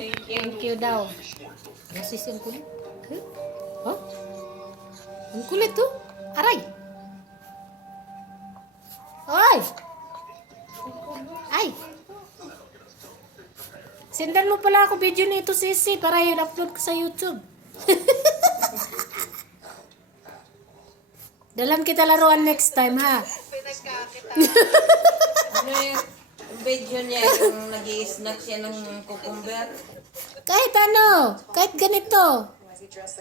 Thank you daw. Nasis yung kulit. Huh? Ang kulit to. Aray! Ay! Ay! Sendan mo pala ako video nito, Sisi, para i-upload ko sa YouTube. Dalam kita laruan next time, ha? Pinagkakita. Ano yung video niya, yung nag-i-snack siya ng cucumber? Kahit ano, kahit ganito.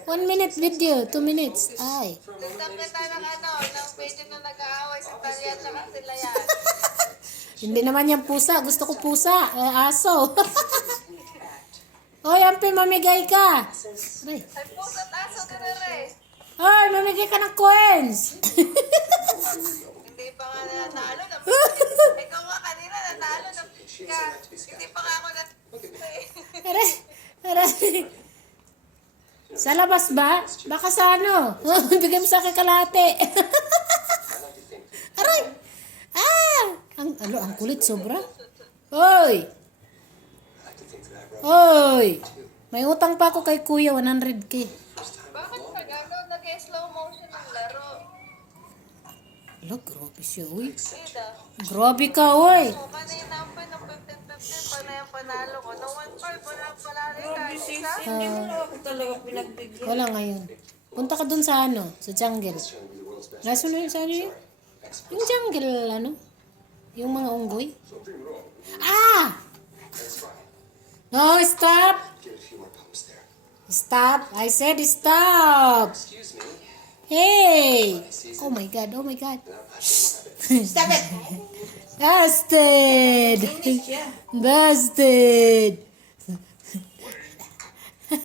1 minute video, 2 minutes. Ay. Nagtap na tayo ng video na nag-aaway si Talia at saka sila yan. Hindi naman yan pusa. Gusto ko pusa. Aso. Hoy, Ampi, mamigay ka. Aray. Ay, puso at aso ka na rin. Hoy, mamigay ka ng coins. Hindi pa nga natalo. Ikaw nga kanina natalo. Hindi pa nga ako Aray. Aray. Sa labas ba? Baka sa ano? Bigay mo sa akin kalahati. Aray. Ang kulit sobra. Hoy. Hoy. May utang pa ako kay Kuya, 100k. Bakit pa gano'n? Nag-slow motion ang laro. Ala, grabe siya, uy. Ida. Grabe ka, uy. O, kanina pa ng 15-15 pa na yung panalo ko. No 1-5, wala pala rin kahit isa. Hindi mo na ako talaga pinagbigyan. Wala ngayon. Punta ka dun sa ano, sa jungle. Raso na yun sa ano yun? Yung jungle, ano? Yung mga unggoy. Ah! No, stop! Stop! I said stop! Hey! Oh my God, oh my God. Stop it! Busted! English siya. Busted!